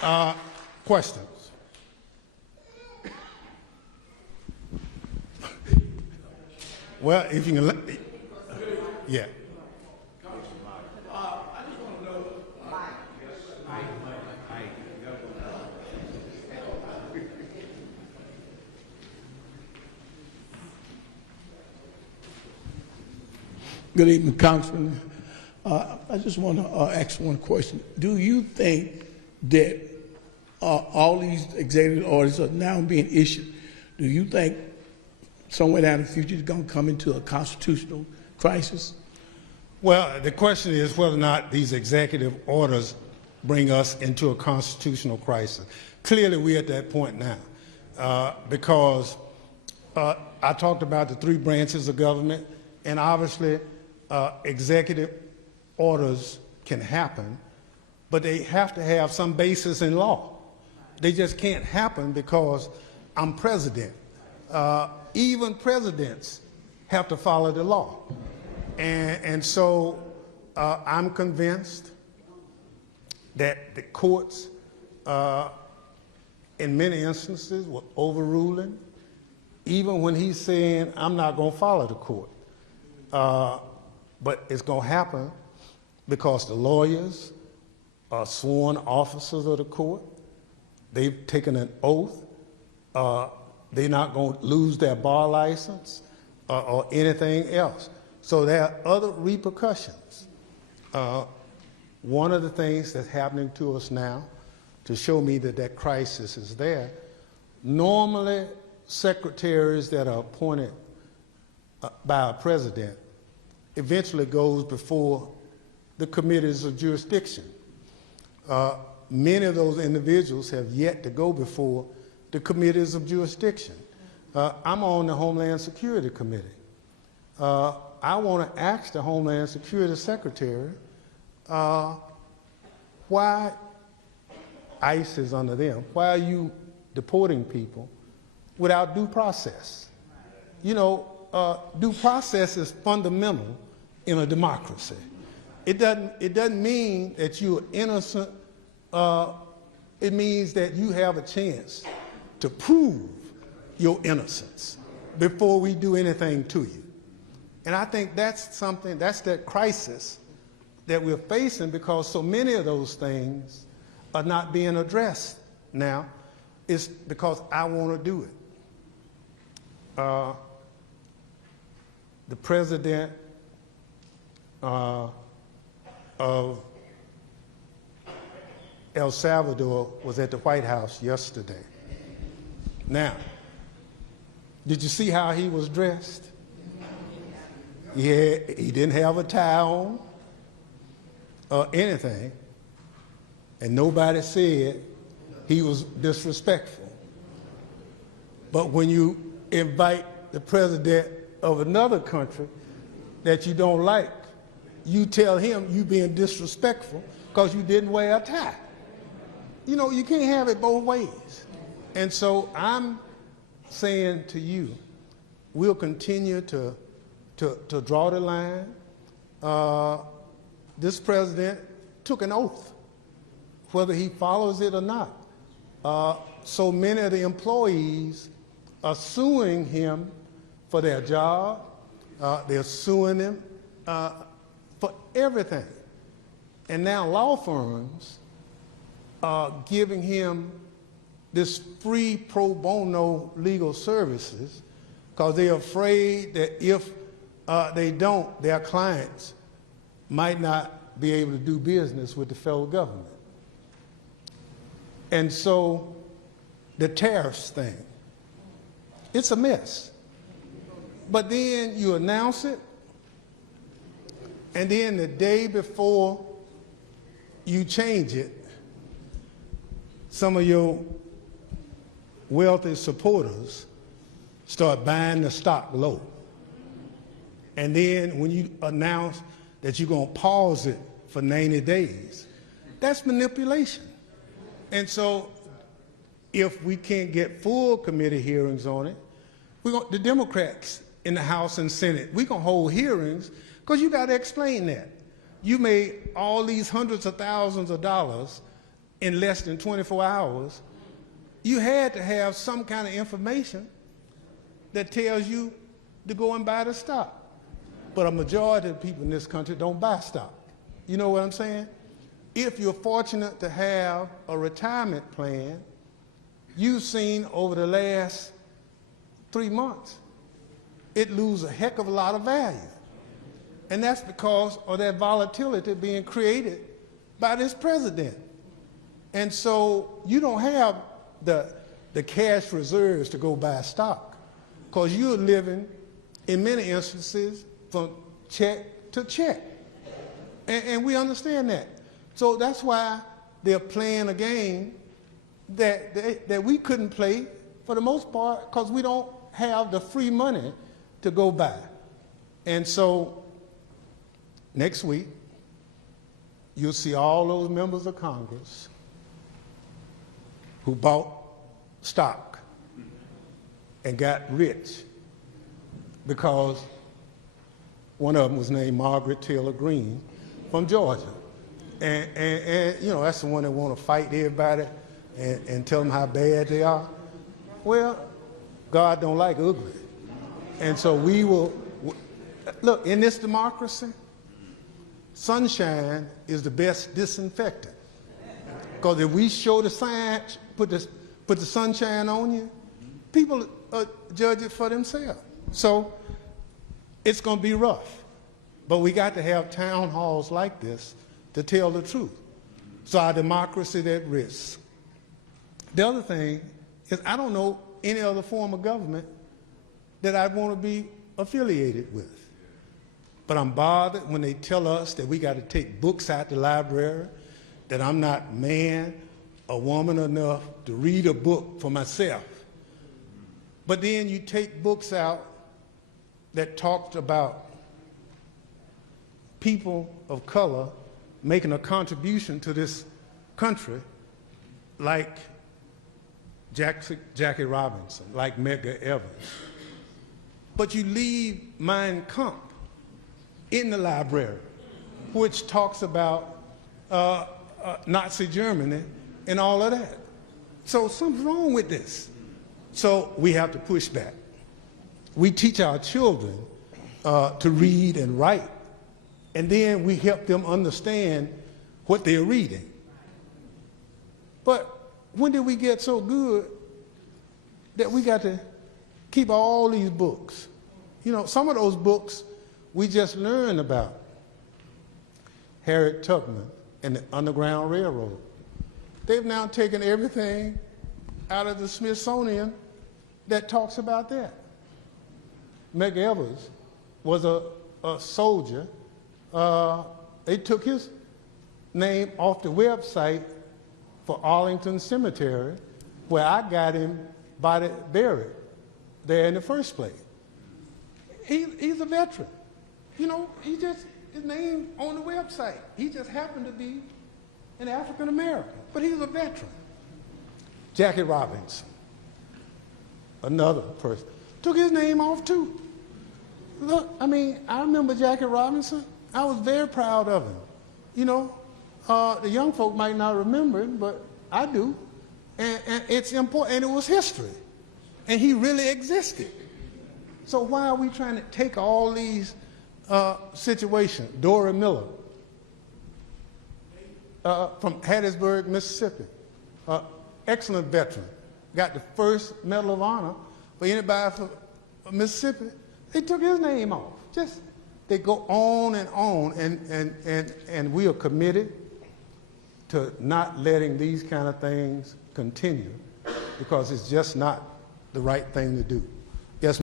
Questions? Well, if you can, yeah. Good evening, Congressman. I just want to ask one question. Do you think that all these executive orders are now being issued? Do you think somewhere down the future it's going to come into a constitutional crisis? Well, the question is whether or not these executive orders bring us into a constitutional crisis. Clearly, we're at that point now because I talked about the three branches of government, and obviously executive orders can happen, but they have to have some basis in law. They just can't happen because I'm president. Even presidents have to follow the law. And so I'm convinced that the courts, in many instances, were overruling, even when he's saying, I'm not going to follow the court. But it's going to happen because the lawyers are sworn officers of the court. They've taken an oath. They're not going to lose their bar license or anything else. So there are other repercussions. One of the things that's happening to us now, to show me that that crisis is there, normally secretaries that are appointed by a president eventually goes before the committees of jurisdiction. Many of those individuals have yet to go before the committees of jurisdiction. I'm on the Homeland Security Committee. I want to ask the Homeland Security Secretary why ICE is under them. Why are you deporting people without due process? You know, due process is fundamental in a democracy. It doesn't mean that you're innocent. It means that you have a chance to prove your innocence before we do anything to you. And I think that's something, that's that crisis that we're facing because so many of those things are not being addressed now. It's because I want to do it. The president of El Salvador was at the White House yesterday. Now, did you see how he was dressed? Yeah, he didn't have a tie on or anything, and nobody said he was disrespectful. But when you invite the president of another country that you don't like, you tell him you being disrespectful because you didn't wear a tie. You know, you can't have it both ways. And so I'm saying to you, we'll continue to draw the line. This president took an oath, whether he follows it or not. So many of the employees are suing him for their job. They're suing him for everything. And now law firms are giving him this free pro bono legal services because they're afraid that if they don't, their clients might not be able to do business with the federal government. And so the tariffs thing, it's a mess. But then you announce it, and then the day before you change it, some of your wealthy supporters start buying the stock low. And then when you announce that you're going to pause it for 90 days, that's manipulation. And so if we can't get full committee hearings on it, the Democrats in the House and Senate, we're going to hold hearings because you got to explain that. You made all these hundreds of thousands of dollars in less than 24 hours, you had to have some kind of information that tells you to go and buy the stock. But a majority of people in this country don't buy stock. You know what I'm saying? If you're fortunate to have a retirement plan, you've seen over the last 3 months, it lose a heck of a lot of value. And that's because of that volatility being created by this president. And so you don't have the cash reserves to go buy stock, because you're living, in many instances, from check to check. And we understand that. So that's why they're playing a game that we couldn't play for the most part, because we don't have the free money to go buy. And so next week, you'll see all those members of Congress who bought stock and got rich because one of them was named Margaret Taylor Greene from Georgia. And you know, that's the one that want to fight everybody and tell them how bad they are. Well, God don't like ugly. And so we will, look, in this democracy, sunshine is the best disinfectant. Because if we show the sign, put the sunshine on you, people judge it for themselves. So it's going to be rough. But we got to have town halls like this to tell the truth. So our democracy is at risk. The other thing is, I don't know any other form of government that I want to be affiliated with. But I'm bothered when they tell us that we got to take books out the library, that I'm not man or woman enough to read a book for myself. But then you take books out that talked about people of color making a contribution to this country, like Jackie Robinson, like Medgar Evers. But you leave Mein Kampf in the library, which talks about Nazi Germany and all of that. So something's wrong with this. So we have to push back. We teach our children to read and write, and then we help them understand what they're reading. But when did we get so good that we got to keep all these books? You know, some of those books we just learned about. Harriet Tubman and the Underground Railroad. They've now taken everything out of the Smithsonian that talks about that. Medgar Evers was a soldier. They took his name off the website for Arlington Cemetery, where I got him buried there in the first place. He's a veteran. You know, his name on the website. He just happened to be an African American, but he's a veteran. Jackie Robinson, another person, took his name off too. Look, I mean, I remember Jackie Robinson. I was very proud of him. You know, the young folk might not remember it, but I do. And it's important, and it was history. And he really existed. So why are we trying to take all these situations? Dora Miller from Hattiesburg, Mississippi, excellent veteran, got the first Medal of Honor for anybody from Mississippi. They took his name off. Just they go on, and we are committed to not letting these kind of things continue, because it's just not the right thing to do.